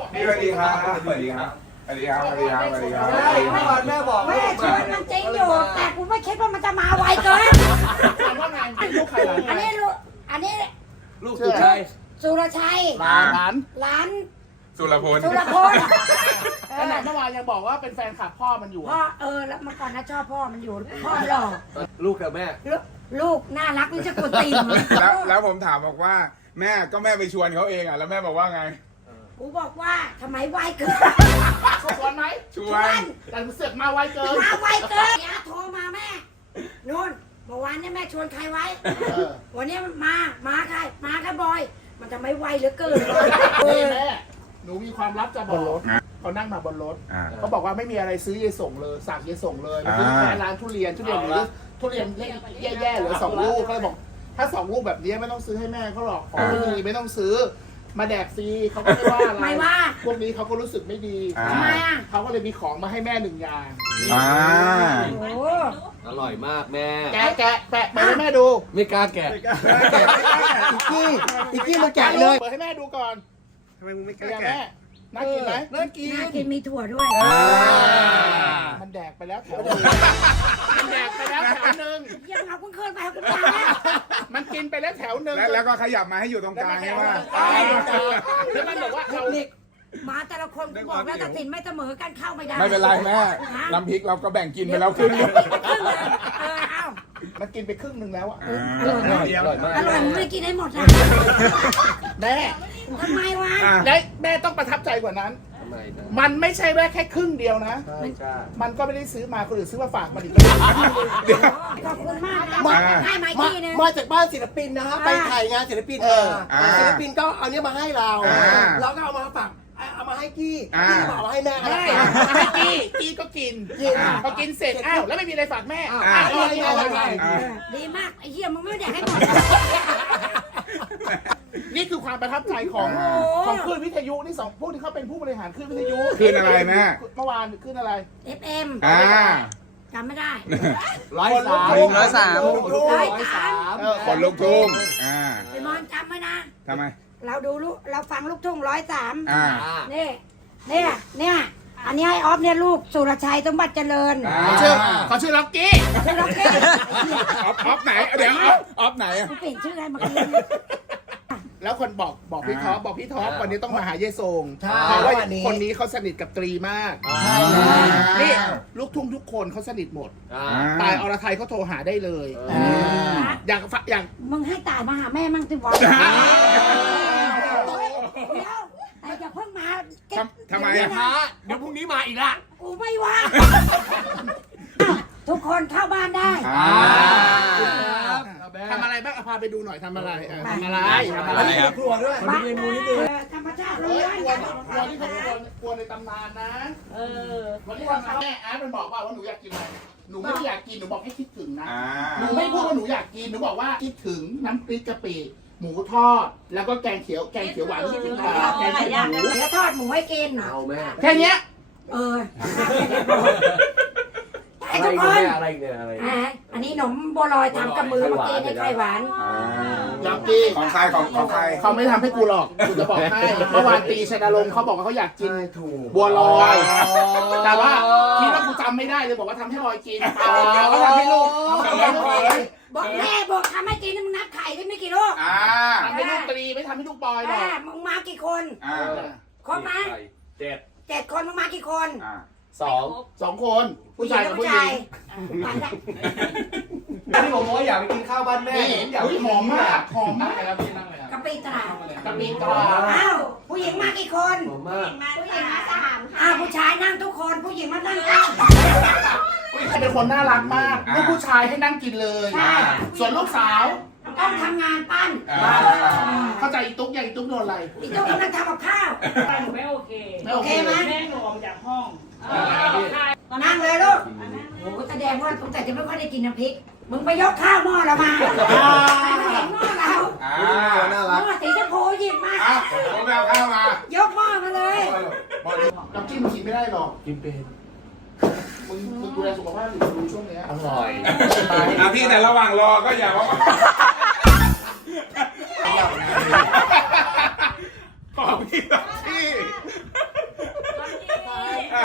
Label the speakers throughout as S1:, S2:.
S1: พี่สวัสดีครับสวัสดีครับสวัสดีครับสวัสดีครับสวัสดีครับเมื่อวานแม่บอก
S2: แม่ชวนมันจริงอยู่แต่กูไม่คิดว่ามันจะมาไวเกิน
S3: ถามว่าไงลูกใครหลาน
S2: อันนี้ลูกอันนี้
S3: ลูกสุชัย
S2: สุรชัย
S3: หลาน
S2: หลาน
S1: สุรพล
S2: สุรพล
S3: ขนาดเมื่อวานยังบอกว่าเป็นแฟนคลับพ่อมันอยู่
S2: พ่อแล้วเมื่อก่อนนะชอบพ่อมันอยู่พ่อหล่อ
S4: ลูกกับแม่
S2: ลูกน่ารักนี่จะกวนตีน
S1: แล้วผมถามบอกว่าแม่ก็แม่ไปชวนเขาเองอ่ะแล้วแม่บอกว่าไง
S2: กูบอกว่าทำไมไวเกิน
S3: ชวนไหม
S1: ชวน
S3: แต่เสือกมาไวเกิน
S2: มาไวเกินอย่าโทรมาแม่นู่นเมื่อวานเนี่ยแม่ชวนใครไว้วันนี้มาใครมาแค่บอย มันจะไม่ไวเหลือเกิน
S3: นี่แม่หนูมีความลับจะบอกเขานั่งมาบนรถเขาบอกว่าไม่มีอะไรซื้อเยส่งเลยสั่งเยส่งเลยแล้วแค่ร้านทุเรียนหรือทุเรียนเล็กแย่ๆเหลือ2 ลูกเขาเลยบอกถ้า2 ลูกแบบนี้ไม่ต้องซื้อให้แม่เขาหรอกของไม่มีไม่ต้องซื้อมาแดกฟรีเขาก็ไม่ว่าอะไร
S2: ไม่ว่า
S3: พวกนี้เขาก็รู้สึกไม่ดี
S2: ทำไมอ่ะ
S3: เขาก็เลยมีของมาให้แม่1 อย่าง
S2: โอ้
S4: อร่อยมากแม่
S3: แกะแปะให้แม่ดู
S4: ไม่กล้าแกะ
S5: อีกกี้มาแกะเลย
S3: เปิดให้แม่ดูก่อน
S1: ทำไมมึงไม่ก
S3: เป็
S1: ล้าน
S3: ไง
S1: แกะ
S3: แม่น่ากินไหม
S4: น่ากิน
S2: น่ากินมีถั่วด้วย
S3: มันแดกไปแล้วแถวนึงมันแดกไปแล้วแถวนึง
S2: ยังเอาคุณเคยไปเอาคุณมาแล้ว
S3: มันกินไปแล้วแถวนึง
S1: แล้วก็ขยับมาให้อยู่ตรงกลางใช่ไหม
S3: แล้วมันบอกว่าเรา
S2: มาแต่ละคนกูบอกแล้วตัดสินไม่เสมอกันเข้าไม่ได้
S1: ไม่เป็นไรแม่น้ำพริกเราก็แบ่งกินไปแล้วครึ่งนึง
S2: เอ้า
S3: มันกินไปครึ่งนึงแล้วอ่ะ
S4: อร่อยมาก
S2: อร่อยมึงไม่กินให้หมดอ่ะ
S3: แม่
S2: ทำไมวะ
S3: และแม่ต้องประทับใจกว่านั้น
S4: ทำไมนะ
S3: มันไม่ใช่แค่ครึ่งเดียวนะ
S4: ใช่ใช่
S3: มันก็ไม่ได้ซื้อมาคนอื่นซื้อมาฝากมันอีก
S2: ขอบคุณมากนะ
S5: มา
S2: ให้ไมค์
S5: มา
S2: ทีนึง
S5: มาจากบ้านศิลปินนะฮะไปถ่ายงานศิลปินมาศิลปินก็เอาเนี้ยมาให้เราเราก็เอามาฝากเอามาให้กี้กี้บอกมาให้แม่กัน
S3: ใช่
S5: แล้ว
S3: ให้กี้ก็กินพอกินเสร็จอ้าวแล้วไม่มีอะไรฝากแม่อะไร
S2: ดีมากไอ้เหี้ยมึงไม่แดกให้หมด
S3: นี่คือความประทับใจของคลื่นวิทยุนี่2ผู้ที่เขาเป็นผู้บริหารคลื่นวิทยุ
S1: คลื่นอะไรแม่
S3: เมื่อวานคลื่นอะไร
S2: FM จำไม่ได้
S4: 103
S1: คนลูกทุ่ง
S2: ไอ้มอนจำไว้นะ
S1: ทำไม
S2: เราฟังลูกทุ่ง103 นี่อันนี้ไอ้ออฟเนี่ยลูกสุรชัยสมบัติเจริญ
S3: เขาชื่อล็อกกี้
S2: ชื่อล็อกเก้
S1: ออฟไหนเดี๋ยวออฟไหน
S2: กูเปลี่ยนชื่อให้เมื่อกี้
S3: แล้วคนบอกพี่ท็อปวันนี้ต้องมาหาเยซง
S5: ใช่
S3: เพราะว่า
S5: วันนี้
S3: คนนี้เขาสนิทกับตรีมาก
S5: ใช่
S3: นี่ลูกทุ่งทุกคนเขาสนิทหมดตายอรไทยเขาโทรหาได้เลย อย่าง
S2: มึงให้ตายมาหาแม่มั่งสิวะเดี๋ยวแต่อย่าเพิ่งมา
S1: ทำไม
S4: เดี๋ยว
S1: อ่ะ
S4: พาเดี๋ยวพรุ่งนี้มาอีกละ
S2: กูไม่ว่า ทุกคนเข้าบ้านได้
S3: ทำอะไรบ้างพาไปดูหน่อยทำอะไร
S5: ครัวด้วยมันมีมูนิดนึง
S2: ธรรมชาติเล
S3: เฮ้
S2: ย
S3: ยกลัวที่เขากลัวในตำนานนะวันนี้วันแม่อาร์ตมันบอกว่าหนูอยากกินอะไรหนูไม่ได้อยากกินหนูบอกให้คิดถึงนะหนูไม่พูดว่าหนูอยากกินหนูบอกว่าคิดถึงน้ำพริกกะปิหมูทอดแล้วก็แกงเขียวหวานที่กินแกงเขียวหมู
S2: แล้วทอดหมูให้กิน
S4: เอาแม่
S3: แค่เนี้ย
S2: ไอ้
S4: อะไร
S2: ทุก
S4: อี
S2: ค
S4: ก
S2: น
S4: แม่อะไรอีกเนี่ยอะไร
S2: อันนี้หนมบัวลอยทำกับมือเมื่อกี้ในไข่หวาน
S3: ล็อกกี้
S1: ของใครของใคร
S3: เขาไม่ทำให้กูหรอกกูจะบอกให้เมื่อวานตีชนะลงเขาบอกว่าเขาอยากกิน
S5: ถูก
S3: บัวลอย แต่ว่าคิดว่ากูจำไม่ได้เลยบอกว่าทำให้ลอยกินเขาทำให้ลูก
S2: บอกแม่บอกทำให้กินมึงนับไข่ได้ไม่กี่ลูก
S3: ทำให้ลูกตรีไม่ทำให้ลูกบอยหรอก
S2: มึงมากี่คน ครบไหม
S4: 7
S2: คนมึงมากี่คน
S3: 2 คนผู้ชายกับผู้หญิง
S4: ที่ผมบอกว่าอยากไปกินข้าวบ้านแม่
S3: นี่หอมมาก
S2: กะปิตรา
S3: กะปิกรอบ
S2: อ้าวผู้หญิงมากี่คน
S4: หอมมาก
S2: ผู้หญิงมา3อ้าวผู้ชายนั่งทุกคนผู้หญิงมานั่งกัน
S3: เป็นคนน่ารักมากลูกผู้ชายให้นั่งกินเลย ส่วนลูกสาว
S2: ต้องทำงานปั้น
S3: เข้าใจอีตุ๊กยังอีตุ๊กโดนอะไร
S2: อีกต้องกำลังทำกับข้าว
S6: หนูไม่โอเค
S3: ไม่โอเค
S2: ไหม
S6: แม่หนูออกมาจากห้อง
S2: นั่งเลยลูกโอ้แสดงว่าสงสัยจะไม่ค่อยได้กินน้ำพริกมึงไปยกข้าวหม้อเรามาให้มันเห็นหม้อเรา
S5: น่า
S2: ห
S5: รัก
S2: ม้อสีชมพูหยิบมา
S1: ผมไปเอาข้าวมาย
S2: กหม้อมาเลย
S3: น้ำจิ้มกินไม่ได้หรอก
S4: กินเป็น
S3: มึงดูแลสุขภาพอยู่ดูช่วงเนี้ย
S4: อร่อย
S1: พี่แต่ระหว่างรอก็อย่าว่าขอบพี่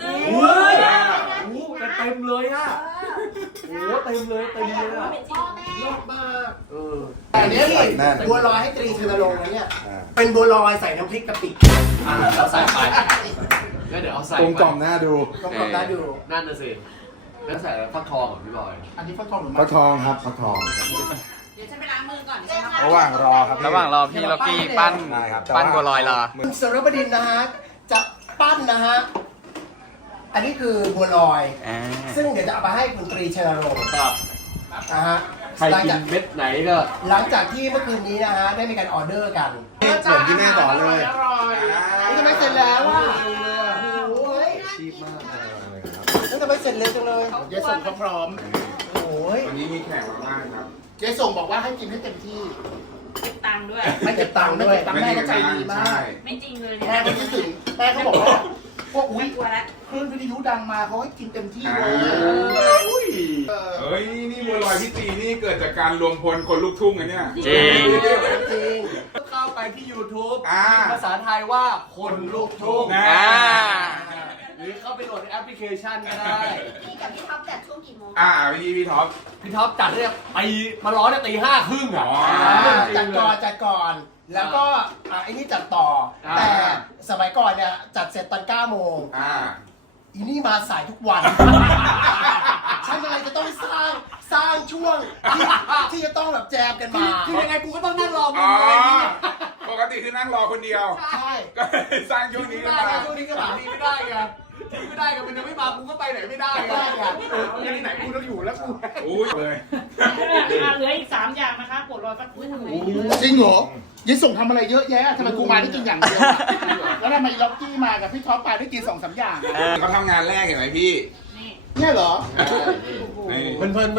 S4: โอ้ยโอ้เต็มเลยอ่ะโอ้เต็มเลยอ่ะ
S5: ยอดมากแต่อันเนี้ยนี่บัวลอยให้ตรีชัยนรงค์นะเนี่ยเป็นบัวลอยใส่น้ำพริกกะปิ
S4: เราใส่ไปแล้วเดี๋ยวเอาใส่
S1: กลมกล่อมน่าดู
S5: ต้องทำได้ดู
S4: นั่นน่ะสิแล้วใส่ฟักทองเหรอพี่บอย
S3: อันนี้ฟักทองหรือ
S1: ฟั
S3: ไม่
S1: กทองครับฟักทอง
S2: เดี๋ยวฉันไปล้างมือก่อน
S1: ระหว่างรอครับ
S7: ระหว่างรอพี่ล็อกกี้ปั้น
S1: ได้ครับ
S7: ปั้นบัวลอยรอ
S5: คุณสรบดินนะฮะจะปั้นนะฮะอันนี้คือบัวลอย ซึ่งเดี๋ยวจะเอาไปให้คุณตรีชัยนรงค์
S4: ครับ
S5: นะฮะ
S4: ใครกินเม็ดไหนก็
S5: หลังจากที่เมื่อคืนนี้นะฮะได้มีการออเดอร์กัน
S1: เหมือนที่แม่สอนเลย
S3: อร่อย
S5: นี่ทำไมเสร็จแล้วอ่ะโอ้ย
S1: ชีพมากเลยครับ
S5: นี่ทำไมเสร็จเร็วจังเลย
S3: เยส่งเขาพร้อม
S5: โอ้ย
S1: วันนี้มีแขกมาบ้านครับ
S3: เยส่งบอกว่าให้กินให้เต็มที่
S6: เก็บตังค์ด้วย
S5: ไม่เก็บตังค์ด้วย
S3: ตังค์แม่ก็ใจดีมาก
S6: ไม่จริงเลย
S3: แม่ก็คิดถึงแม่เขาบอกว่าพวกอุ้ย
S6: กลัวแล้ว
S3: คลื่นวิทยุดังมาเขาให้กินเต็มที่เลย
S1: เฮ้ยนี่บัวลอยพี่ตีนี่เกิดจากการรวมพลคนลูกทุ่งอันเนี้ย
S7: จริง
S5: จริง
S4: เข้าไปที่ YouTube
S1: อ่า
S4: ภาษาไทยว่าคนลูกทุ่ง
S1: อ่า
S4: หรือเข้าไปโหลดในแอปพลิเคชันก็ได้
S2: พี่กับพี่ท็อปจัดช่วงกี่โมง
S1: พี่ท็อป
S4: พี่ท็อปจัดเนี่ยไปมาร้อนเนี่ยตี5 ครึ่งอ่ะ
S1: อ๋อ
S5: จัดก่อน แล้วก็ไอ้นี่จัดต่อ แต่สมัยก่อนเนี่ยจัดเสร็จตอน9 โมง อีนี่มาสายทุกวัน ฉันอะไรจะต้องสร้างช่วงที่จะต้องแบบแจมกันมา
S4: คือยังไงกูก็ต้องนั่งรอมึ
S1: อ๋
S4: ง
S1: อ
S4: อะไรอย่างเงี้ย
S1: ปกติคือนั่งรอคนเดียว
S5: ใช่
S1: ก็เลยสร้างช่วงนี้
S4: ไม่
S1: ขึ้น
S4: ได้
S1: มา
S4: ช่วงนี้ก็หาทีไม่ได้ไงทีไม่ได้กันมันยังไม่มากูก็ไปไหนไม่ได้ไง
S3: ที่ไหนกูต้องอยู่แล้วกู
S1: อุ้ยเลย
S6: เหลืออีก 3 อย่างนะคะปวดรอสักครู่ทำไม
S3: จริงเหรอยี่ส่งทำอะไรเยอะแยะทำไมกูมาได้กินอย่างเดียวอะแล้วทำไมล็อกกี้มากับพี่ท็อปไปได้กิน2-3 อย่างอะ
S1: เขาทำงานแรกเห็นไหมพี่
S6: นี่
S3: เนี่ยเหรอ
S1: นี่
S4: มันเพลิน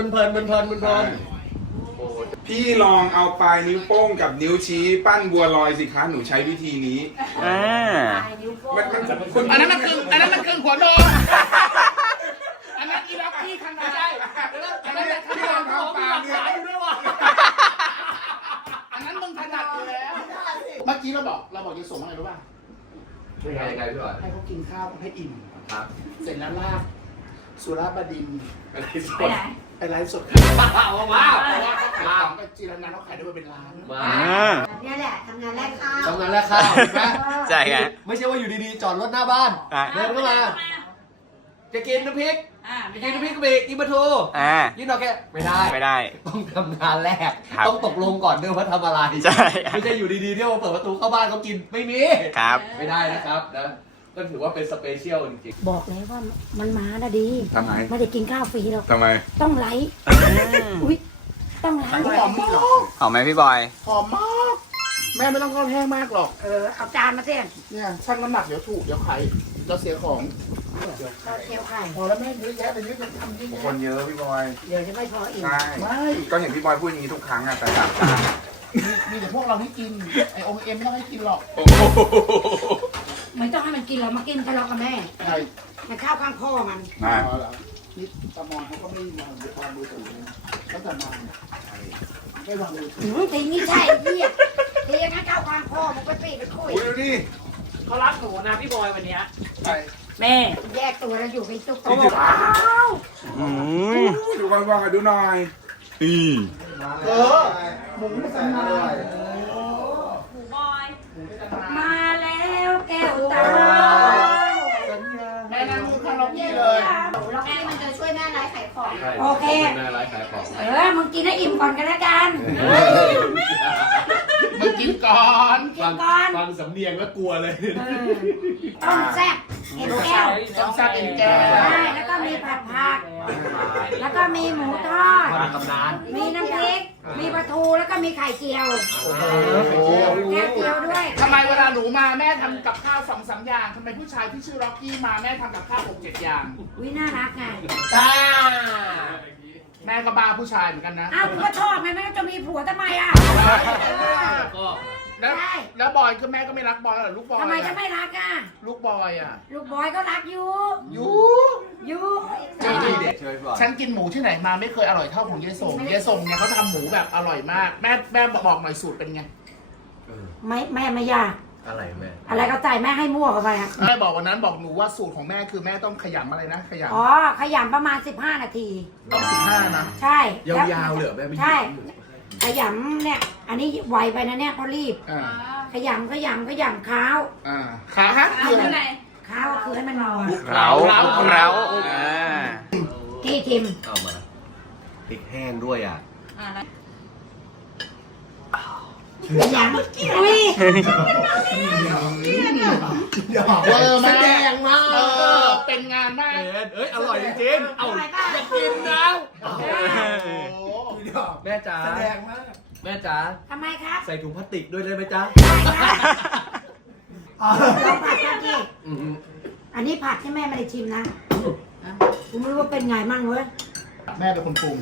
S1: พี่ลองเอาปลายนิ้วโป้งกับนิ้วชี้ปั้นบัวลอยสิคะหนูใช้วิธีนี้ คุณ
S3: อันนั้นมันคือหัวนมอันนั้นอีล็อกกี้ข้างในได้อันนั้นข้างในของปลาเนี่ยอันนั้นมึงถนัดอยู่แล้ว เมื่อกี้เราบอกจะส่งอะไรรู้ป่ะ
S4: ยังไงพี่บอย
S3: ให้เขากินข้าวให้อิ่ม
S4: ครับ
S3: เสร็จแล้วลากสุราบดินทร์
S4: อะไรส
S6: ไป
S4: ด
S6: ไหน
S3: ไปไลฟ์สด
S4: ว้าว
S3: เพราะว่าเขาขายของกับจีรนันท์เขาขายได้มาเป็นล้าน
S4: มา
S2: เนี่ยแหละทำงานแรกข้าว
S4: ทำงานแรกข้าวเห็นไหม
S7: ใช่ครับ
S4: ไม่ใช่ว่าอยู่ดีๆจอดรถหน้าบ้าน เดินเข้ามา จะกินน้ำพริก
S6: ไม่
S4: กิ
S6: ได้
S4: นน้ำพริกกะปิกินปลาทู ยื่นดอกแกไม่ได้
S7: ไม่ได้
S4: ต้องทำงานแรก
S7: ครับ
S4: ต้องตกลงก่อนด้วยว่าทำอะไร
S7: ใช่
S4: ไม่ใช่อยู่ดีๆที่มาเปิดประตูเข้าบ้านเขากินไม่มี
S7: ครับ
S4: ไม่ได้นะครับนะก็ถือว่าเป็นสเปเชียลจริง
S2: บอกเลยว่ามันมานะดี
S1: ทำไม
S2: ไม่ได้กินข้าวฟรีหรอก
S1: ทำไม
S2: ต้องไลฟ์อุ้ยต้องไลฟ์
S3: หอมมาก
S7: หอมไหมพี่บอย
S3: หอมมาก แม่ไม่ต้องทอดแห้งมากหรอก
S2: เอาจานมาเส้น
S3: เนี่ยชั่งน้ำหนักเดี๋ยวถูกเดี๋ยวไข่เราเสียของ
S2: เราเคี่ยวไข่
S3: พอแล้วแม่เยอะแยะไปเยอะจะทำที่
S1: คนเยอะพี่บอย
S2: เดี๋ยวจะไม่พออีก
S1: ใช่
S3: ไม่
S1: ก็เห็นพี่บอยพูดอย่างนี้ทุกครั้งอะแต่แบบ
S3: มีแต่พวกเราที่กินไอโอเอ็มไม่ต้องให้กินหรอก
S1: โอ้โห
S2: ไม่ต้องให้มันกินเรามากินกันเรากับแม่
S3: ใช่
S2: มันข้าวข้างพ่อมัน
S1: มา
S3: เอาละนี่ตามองเขาก็ไม่มาวางมือถือนะตั้งแต่มาเนี่ยไม่วางมือถือ
S2: ทีนี้ใช่เหี้ยทีอย่างนั้นข้าวข้างพ่อมันไปปีไปคุย
S1: อุ้ยดูดิ
S6: เขารักหนูนะพี่บอยวันเนี้ย
S3: ไป
S6: แม่
S2: แยกตัวแล้วอยู่เป็นตุ๊ก
S1: จริงๆ
S2: ว้าว
S1: ดูก่อนบอกกันดูหน่อยอี
S3: หมูสันมา
S6: หมูบอย
S2: มาแล้วแก้วตา
S3: แม่นั่งดูข้างล็อกกี้เลย
S2: แม่มันจะช่วยแม่ไลฟ์ขายของ
S4: ๆ
S2: โอเค
S4: แม่ร้านขายของ
S2: มึงกินให้อิ่มก่อนกันแล้วกัน
S3: มึงกินก่อน
S2: กินก่อน
S4: ฟังสำเนียงแล้วกลัวเลย
S2: ต้มแซ่บเห็ดแก้ว
S3: ต้องซาเป็นแก้ว
S2: ใช่แล้วก็มีผัดผัก แล้วก็มีหมูทอด
S4: มาตำนาน
S2: มีน้ำพริก มีปลาทูแล้วก็มีไข่เจียวแก้วเจียวด้วย
S3: ทำไมเวลาหนูมาแม่ทำกับข้าว2-3 อย่างทำไมผู้ชายที่ชื่อล็อกกี้มาแม่ทำกับข้าว6-7 อย่าง
S2: วิน่ารักไง
S3: แม่ก็บ้าผู้ชายเหมือนกันนะ
S2: อ้าวกูก็ชอบไงไม่งั้นจะมีผัวทำไมอ่ะ
S4: ก็
S3: แล้วบอยก็แม่ก็ไม่รักบอยเหรอลูกบอย
S2: ทำไมจะไม่รักอ่ะ
S3: ลูกบอยอ่ะ
S2: ลูกบอยก็รักอยู่
S3: ยู
S2: อยู่
S4: ที่เด็ดใช่ไหมพี่บอย
S3: ฉันกินหมูที่ไหนมาไม่เคยอร่อยเท่าของเยส่งเยส่งเนี่ยเขาทำหมูแบบอร่อยมาก แม่บอกหน่อยสูตรเป็นไง
S2: ไม่แม่ไม่ยาก
S4: อะไรแม่
S2: อะไรก็ใส่แม่ให้มั่วเข้าไปอ่ะ
S3: แม่บอกวันนั้นบอกหนูว่าสูตรของแม่คือแม่ต้องขยำอะไรนะขยำ
S2: อ๋อขยำประมาณ15 นาที
S3: ต้อง15นะ
S2: ใช่
S4: ยาวๆเลยเหรอแม่ไม่หยุด
S2: ใช่ขยำเนี่ย อันนี้ไวไปนะเนี่ยเพราะรีบ
S3: อ่า
S2: ขยำข้าว
S3: ขาฮะ
S6: เอาเท่าไหร่
S2: ข้าวก็คือให้มันนอน
S7: เราเราอ่า
S2: ที่ทิม
S4: เอามาพริกแห้งด้วยอ่ะ
S6: แล้ว
S2: ขยำอุ้ย
S3: เวอร์มาก
S5: แสดงมาก
S3: เป็นงานมาก
S4: เอ้ยอร่อยจริงๆเอาอยากกินนะ แม่จ๋า
S5: แสดงมาก
S4: แม่จ๋า
S2: ทำไมครับ
S4: ใส่ถุงพลาสติกด้วยได้ไหมจ๊ะ
S2: ลองผัดเมื่อกี้
S4: อือหือ
S2: อันนี้ผัดที่แม่ไม่ได้ชิมนะกูไม่รู้ว่าเป็นไงมั่งเว้ย
S3: แม่เป็นคนปรุง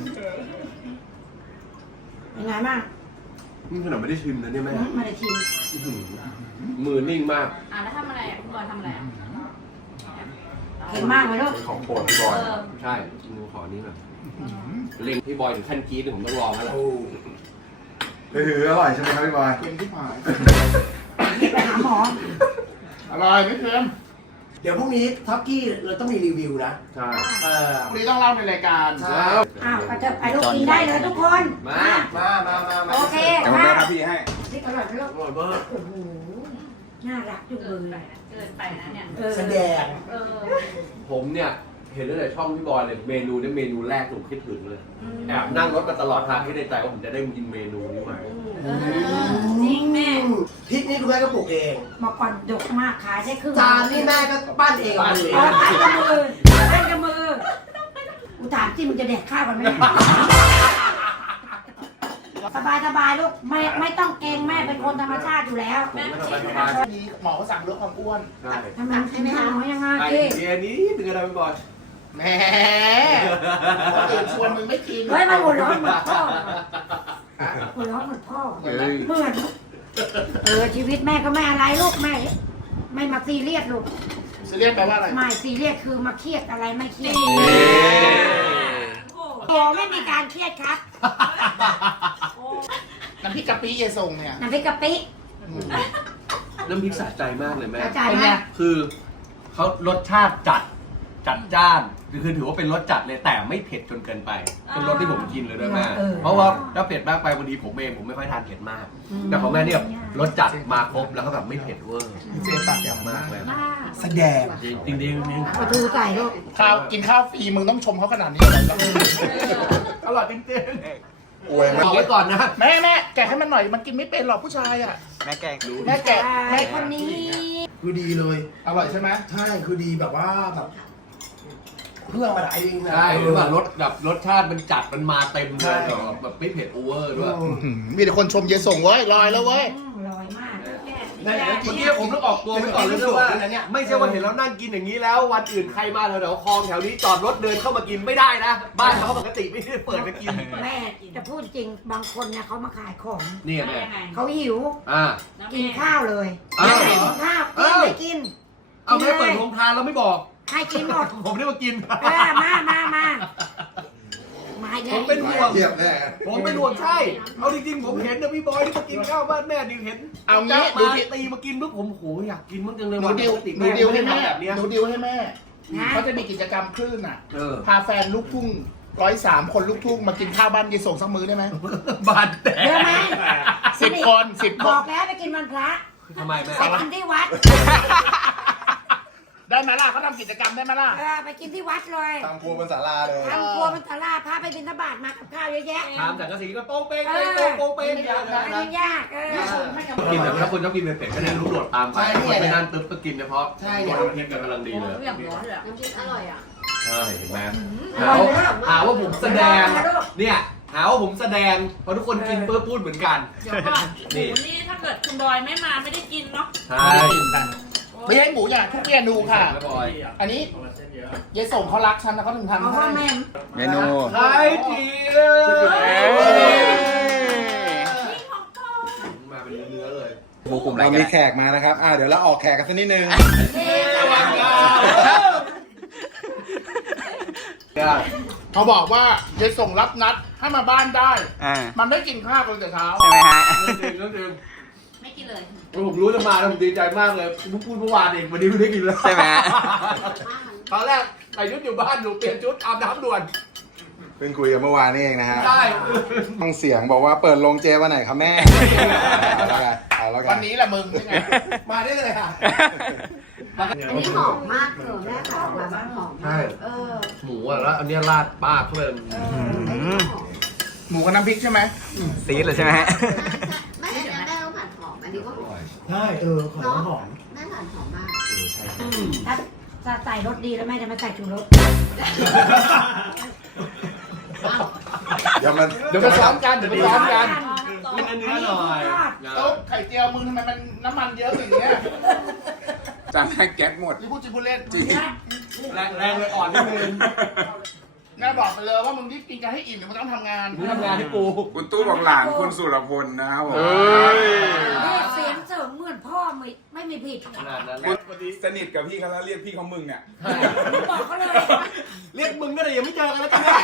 S2: เป็นไงมั่ง
S4: นี่ขนาดไม่ได้ชิมนะเนี่ยแม่
S2: ไม่ได้ชิม
S4: อื้อหือมือนิ่งมาก
S6: แล้วทำอะไรอ่ะคุณบอยทำอะไรอ่ะ
S2: เห็นมากเลยลูก
S1: ของโปรดพี่บอย
S4: ใช่หนูขอนี้หน่อยเล็งพี่บอยถึงขั้นกรี๊ดผมต้องรอแล้วล่ะ
S1: อร่อยใช่ไหมครับพี่บอย
S3: เค็มที่ผาย
S2: ไปหาหมอ
S3: อร่อยไม่เค็ม
S5: เดี๋ยวพรุ่งนี้ท็อปกี้เราต้องมีรีวิวนะ
S4: ใช่
S3: พรุ่งนี้ต้องเล่าในรายการ
S5: ใช่
S2: อ้าวก็จะไปลูกกินได้เลยทุกคน
S4: มา
S5: มา
S2: โอเค
S1: เดี๋ยวผม
S2: มา
S1: ได้ทับพี่ให้
S2: นี่อร่อยไหมลูก
S4: อร่อยมาก
S2: โอ้โหน่ารักจุงเลย
S6: เกินไปนะเนี่ย
S5: แสดง
S4: ผมเนี่ยเห็นตั้งแต่ช่องพี่บอยเลยเมนูเนี่ยเมนูแรกผมคิดถึงเลยแอบนั่งรถมาตลอดทางที่ในใจว่าผมจะได้กินเมนูนี้มา
S6: จริงแม่
S5: พริกนี่คุณแม่ก็ปลูกเอง
S2: เมื่อก่อนดกมากขายได้ครึ่ง
S5: จานนี่แม่ก็ปั้นเอง
S2: อ๋อปั้นกับมือปั้นกับมือกูถามจริงมึงจะแดกข้าวกันไหมสบายสบายลูกไม่ต้องเกรงแม่เป็นคนธรรมชาติอยู่แล้ว
S6: แม่
S4: ไม่
S6: มา
S4: ส
S6: ชิ
S4: บาย
S6: ม
S4: สบาย
S3: นี้หมอเขาสั่งลดความอ้วน
S4: ใช่
S2: ทำไมกินข้าวน้อยยังไง
S4: ไอ้
S2: พี่
S4: เดียนี้ถึงอะไรพี่บอย
S3: แหมคนอื่นชวนมึงไม่กิน
S2: เฮ้ยมันหัวร้อนเหมือนพ่อหัวร้อนเหมือนพ่อ
S3: เหมือนไหม
S2: เหมือนชีวิตแม่ก็ไม่อะไรลูกแม่ไม่มาซีเรียสลูก
S3: จะเรียกแปลว่าอะไร
S2: ไม่ซีเรียสคือมาเครียดอะไรไม่เครียดโอ้ไม่มีการเครียดครับ
S3: น้ำพริกกะปิเยส่งเนี่ย
S2: น้ำพริกกะปิ
S4: น้ำพริกสะใจมากเลยแม่
S2: เข้าใจไหม
S4: คือเขารสชาติจัดจ้านคือถือว่าเป็นรสจัดเลยแต่ไม่เผ็ดจนเกินไป เป็นรสที่ผมกินเลยด้วยแม่เพราะว่าถ้าเผ็ดมากไปบางทีผมเองผมไม่ค่อยทานเผ็ดมาก แต่ของแม่เนี่ยรสจัดมาครบแล้วก็แบบไม่เผ็ดเวอร์
S3: เจปากอย่าง
S4: มาม
S3: าก ก
S4: เลย
S5: แสดง
S4: จริงจริง
S2: ปลาทูใส่ลูก
S3: ข้าวกินข้าวฟรีมึงต้องชมเขาขนาดนี้เลยเหรอ
S4: อร่อยจริง
S1: อวย
S4: ๆ
S1: มาก
S4: เอาไว้ก่อนนะ
S3: แม่แกะให้มันหน่อยมันกินไม่เป็นหรอกผู้ชายอ่ะ
S7: แม่แกง
S3: แม่แกะ
S2: ไอ้คนนี้
S5: คือดีเลย
S3: อร่อยใช่ไหม
S5: ใช่คือดีแบบว่าแบบเพื่องมาหลายเองนะ
S4: ใช่หรือว่ารสแบบรสชาติมันจัดมันมาเต็มเลยแบบไม่เผ็ดโอเวอร์ด้วย
S3: มีแต่คนชมเยส่งเว้ยลอยแล้วเว้ย
S2: ลอยมาก
S4: เมื่อกี้ผมต้องออกตัวไว้ก่อนเลยนะว่าไม่ใช่ว่าเห็นแล้วนั่งกินอย่างนี้แล้ววันอื่นใครมาแถวๆคลองแถวนี้จอดรถเดินเข้ามากินไม่ได้นะ บ้านเขาปกติไม่ได้เปิดมากิน
S2: แม่จะพูดจริงบางคนเนี่ยเขามาขายของ
S4: นี่
S6: แม่
S4: แม่
S6: ยังไง
S2: เขาหิว
S4: อ่า
S2: กินข้าวเลย
S4: อ้าว
S2: กินข้าว
S4: อ้าว
S2: ไม่กิน
S4: เอาไม่เปิดโรงทานแล้วไม่บอก
S2: ให้กินหมด
S4: ผมได้มากิน
S2: มาอีก
S4: ผม
S2: แล้ว
S4: เป็นห่วง
S1: เทียบแน่
S4: ผมเป็นห่วงใช่ เอาจริงๆผมเห็นนะพี่บอยที่มากินข้าวบ้านแม่ดิวเห็น
S3: เอางี้
S4: มา
S3: ดูดิ
S4: ตีมากินปุ๊บผมโหอยากกินมันจังเลย
S3: หนู
S4: วัน
S3: ดิว
S4: ปกติ
S3: หนูดิวให้แม่
S4: แบบเนี้ย
S3: หนูดิวให้แม่
S2: นะ
S3: เขาจะมีกิจกรรมคลื่นอ่ะ
S4: เออ
S3: พาแฟนลูกทุ่ง103 คนลูกทุ่งมากินข้าวบ้านเยส่งสักมื้อได้ไหม
S4: บานแตก
S2: เยอะไหม
S3: 10 คน10 ค
S2: บอน กแล้วไปกินวันพระ
S4: ทำไมแม่
S2: ไปกินที่วัด
S3: ได้ไหมล่ะเขาทำกิจกรรมได้ไหมล่ะ
S2: ไปกินที่วัดเลย
S1: ทำครัวบนศาลาเลย
S2: ทำครัวเป็นตลาดพาไปบิณฑบาตมากับข้าวเยอะแยะ
S4: ถามจากกระสีก็โป้งเป้ง
S2: เอ
S4: เป้ง
S2: อ
S4: โป้งเป้ง
S2: ไม่ได้ยาก
S4: กินแบบถ้าคนชอบกินเผ็ดๆก็เนี่ยลูกโดดตามไป
S5: ใช่เนี่ย
S4: คนไปนั่นตึ๊บก็กินเฉพาะ
S5: ใช่
S4: ตั
S5: เนี่
S4: วย น้ำพริกกันกำลังดีเลย
S6: อย่างร้อนเลย
S8: น้ำพริกอร่อยอ่ะ
S4: ใช่เห็นไหมหาว่าผมแสดงเนี่ยหาว่าผมแสดงเพราะทุกคนกินเพื่อพูดเหมือนกัน
S6: เดี๋ยวก่อนหมูนี่ถ้าเกิดคุณบอยไม่มาไม่ได้กินเนาะ
S4: ใช่
S3: ไม่ใช่หมูอย่างทุกเมนูค่ะ
S4: บอย
S3: อันนี้เยส่งเขารักฉันนะเขาถึง
S2: เพราะ
S3: ทำ
S2: ว่า
S3: ให้
S2: แม่
S7: เมนู
S4: ไข่เจียว มาเป็นเนื้อเลย
S7: ผู้คุมอะไร
S1: เรา
S7: กัน
S1: มีแขกมานะครับเดี๋ยวเราออกแขกกันสักนิดนึง
S3: เขาบอกว่าเยส่งรับนัดให้มาบ้านได้
S7: อ่า
S3: มันไม่กินข้าวกันแต่เช้า
S7: ใช่ไหมฮะ
S4: จริง
S6: ไม่กินกินเลย
S4: ผมรู้จะมาแล้วผมดีใจมากเลยเพิ่งพูดเมื่อวานเองวันนี้เพิ่งได้กินแล้ว
S7: ใช่ไหม
S4: ตอนแรกใส่ชุดอยู่บ้านหนูเปลี่ยนชุดอาบน้ำด่วน
S1: เพิ่งคุยกันเมื่อวานนี่เองนะฮะ
S4: ได้
S1: ต้องเสียงบอกว่าเปิดโรงเจวันไหนครับแม่ เอาแล้วกันเอาแล้วกั
S3: วัน นนี้แหละมึงใช่ไหมมาได้เลยค่ะ
S8: อันนี้หอมมากเลยแม่ค่ะออกมาหอม
S4: ใช่
S8: เออ
S4: หมูอ่ะแล้วอันเนี้ยราดป้าบเข้าไป
S3: หมูกับน้ำพริกใช่ไหม
S7: ซีดเลยใช่ไหมฮะ
S8: ไม่อันนี้แม่ต้องผัดหอมอันนี้ก็หอม
S5: ใช่ขอหอม
S8: แม่ผัดหอมมาก
S2: ถ้าใส่รสดีแล้วแม่จะไม่ใส่ชูรส
S1: เดี๋ยวมัน
S4: เดี๋ยวมาซ้อมกันเดี๋ยวมาซ้อมกัน
S2: อันนี้ทอด
S3: ตุ๊กไข่เจียวมึงทำไมมันน้ำมันเยอะอย่างเงี้ย
S1: จานแรกแก๊สหมด
S3: นี่พูดจริงพูดเล่น
S1: จริง
S4: แรงเลยอ่อนนิดนึง
S3: แม่บอกไปเลยว่ามึงรีบกินกันให้อิ่มเดี๋ยวมึงต้องทำงาน
S4: มึงทำงานให้กู
S1: คุณตู้บอกหลานคุณสุรพลนะครับผม
S2: นี่เสียงเสริมเหมือนพ่อไม่มีผิด
S4: ขนาดนั้น
S1: คุณสนิทกับพี่เขาแล้วเรียกพี่เขามึงเนี่ย
S2: บอกเขาเลย
S4: เรียกมึงก็เลยยังไม่เจอกันแล้วกัน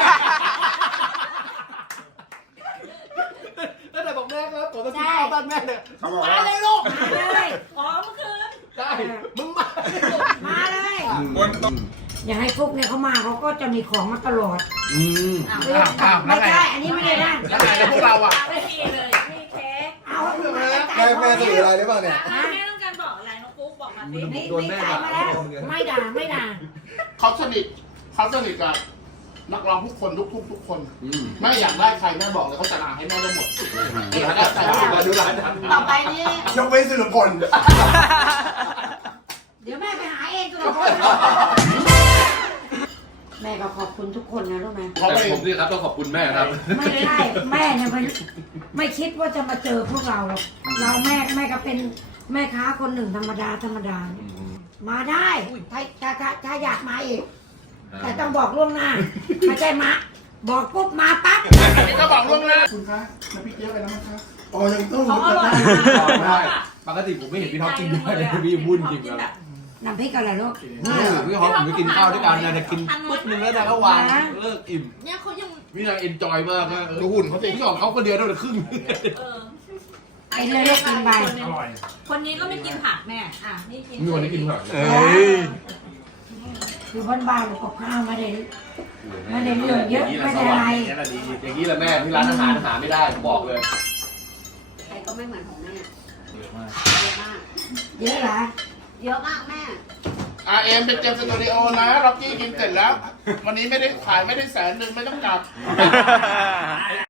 S4: ตั้งแต่บอกแม่ครับผมจะกินข้าวบ้านแม่เนี่ย
S1: เขาบอก
S3: มา
S1: ว่า
S3: เลยลูก
S2: มาเลย
S6: อ๋อเมื่อคืน
S4: ได้มึงมา
S2: มาเลย
S1: บนโต๊ะ
S2: อย่างให้ฟุกเนี่ยเขามาเขาก็จะมีของมาตลอด
S3: ไม่
S2: ไม่ใช่ อันนี้ไม่ได้นั่น
S3: แล้วไงแล้วพวกเราอ่ะ
S6: ไม่มีเลยมีเค้ก
S2: เอาให้มา
S1: แม่สื่ออะไรหรือเปล่าเนี่ย
S6: แม่ต้องการบอกอะไรน้องปุ๊กบอกมาสิ
S2: นี่ใส่มาแล้ว ไม่ด่าไม่ด่า
S3: เขาสนิทกับนักร้องทุกคนทุกคนแม่อยากได้ใครแม่บอกเลยเขาจะลาให้แม่ได้หมดอยากได้ใคร
S4: มาดูร้าน
S8: ต่อไปนี่
S5: ยกเว้นสุรพล
S2: เดี๋ยวแม่ไปหาเองตัวคนแม่ก็ขอบคุณทุกคนนะลูกนะ
S4: แต่ผมนี่ครับต้องขอบคุณแม่ครับ
S2: ไม่ใช่แม่เนี่ยไม่คิดว่าจะมาเจอพวกเราหรอกเราแม่ก็เป็นแม่ค้าคนหนึ่งธรรมดามาได้ถ้าอยากมาอีก แต่ต้องบอกล่วงหน้าไม่ใช่มาบอกปุ๊บมาปั๊บ
S3: นี่ก็บอกล่วงหน้าคุณคะน้ำพริกเยอะไปแล้วมั้งคะ
S5: อ๋อยังต้อง
S6: เขาอร่อย
S4: ได้ปกติผมไม่เห็นพี่ท็อปกินได้เลยพี่วุ่นจริงเลย
S2: น้ำพริกอะไรลูก
S4: พี่ท็อปผมไปกินข้าวด้วยกันนะกินปึ๊บนึงแล้วนะก็วางเลิกอิ่ม
S6: เนี่ยเขายัง
S4: พี่นายเอนจอยมากนะ
S3: ดูหุ่นเขาสิ
S4: พี่ออกเขาคนเดียวได้แต่ครึ่ง
S6: เออ
S2: ไอ้เลยลูกกินไป
S6: คนนี้ก็ไม่กินผักแม่อ่ะนี่กิน
S4: มีวันนี้กินผัก
S7: เอ้ย
S2: คือบ้านๆกับข้าวไม่ได้เรื่องเยอะไม่ได้อะไร
S4: อย่างนี้แหละแม่ที่ร้านอาหารหาไม่ได้ผมบอกเลย
S8: ใครก็ไม่เหมือนของแม่
S4: เยอะมาก
S8: เยอะมาก
S2: เยอะเหรอ
S8: เยอะมากแม่
S3: เอ็มเป็นเจมส์สตูดิโอนะล็อกกี้กินเสร็จแล้ว วันนี้ไม่ได้ขายไม่ได้100,000ไม่ต้องกลับ